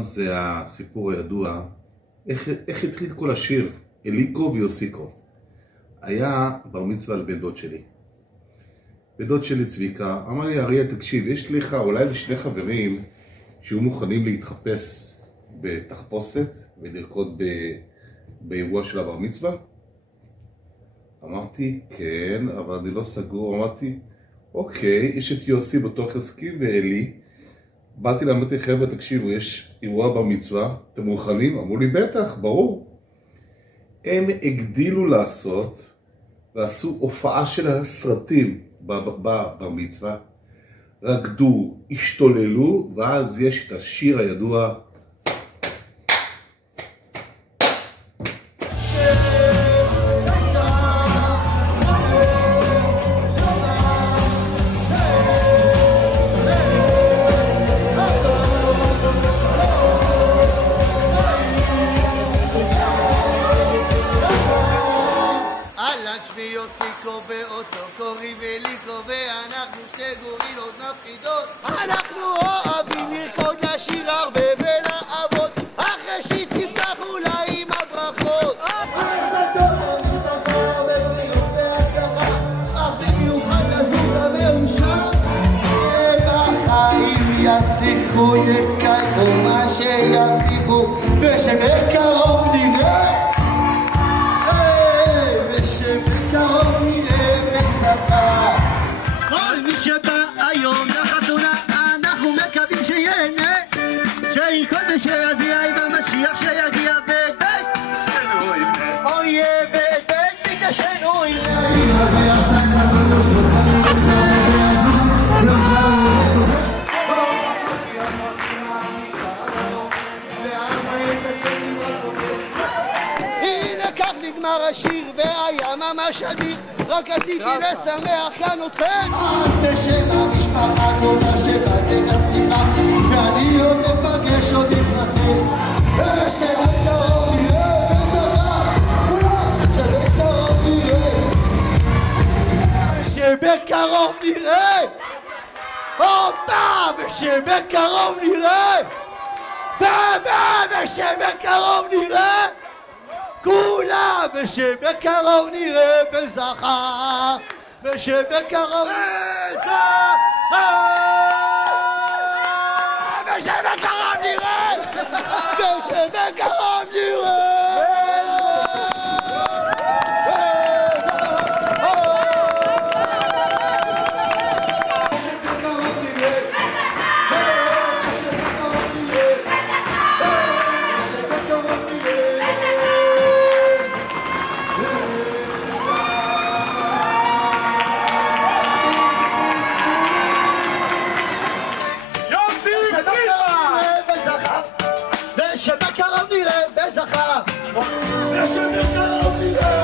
זה הסיפור הידוע, איך התחיל כל השיר, אליקו ויוסיקו. היה בר מצווה לבן דוד שלי. בן דוד שלי צביקה, אמר לי, אריה, תקשיב, יש לך אולי לשני חברים שהיו מוכנים להתחפש בתחפושת ולרקוד באירוע של הבר מצווה? אמרתי, כן, אבל אני לא סגור. אמרתי, אוקיי, יש את יוסי בתוך הסכים ואלי. באתי לאמרתי, חבר'ה, תקשיבו, יש אירוע בר מצווה, אתם מוכנים? אמרו לי, בטח, ברור. הם הגדילו לעשות, ועשו הופעה של הסרטים בבר מצווה, רקדו, השתוללו, ואז יש את השיר הידוע, שמי יוסיקו ואותו קוראים אליקו ואנחנו שתי גורילות מפחידות. אנחנו אוהבים לרקוד, לשיר הרבה ולעבוד, אחרי שתפתח אולי עם הברכות. אז הטוב במשפחה ובריאות והצלחה, אך במיוחד לזוג המאושר, ובחיים יצליחו, יקיימו מה שיבטיחו, ושבקרוב נראה שבקרוב נראה בצבא. כל מי שבא היום לחתונה, אנחנו מקווים שיהנה, שירקוד ושיזיע עם המשיח שיגיע בבית אוי בבית מקדשנו יראה. נגמר השיר והיה ממש אדיר, רק רציתי לשמח כאן אתכם. אז בשם המשפחה תודה שבאתם לשיחה, ואני עוד אפגש עוד אצלכם, ושבקרוב נראה בצבא, שבקרוב נראה, שבקרוב נראה, הופה, ושבקרוב נראה, ושבקרוב נראה כולם, ושבקרוב נראה בזכר, ושבקרוב בזכר, ושבקרוב נראה, ושבקרוב נראה. שבקרוב נראה בזכר, ושבקרוב נראה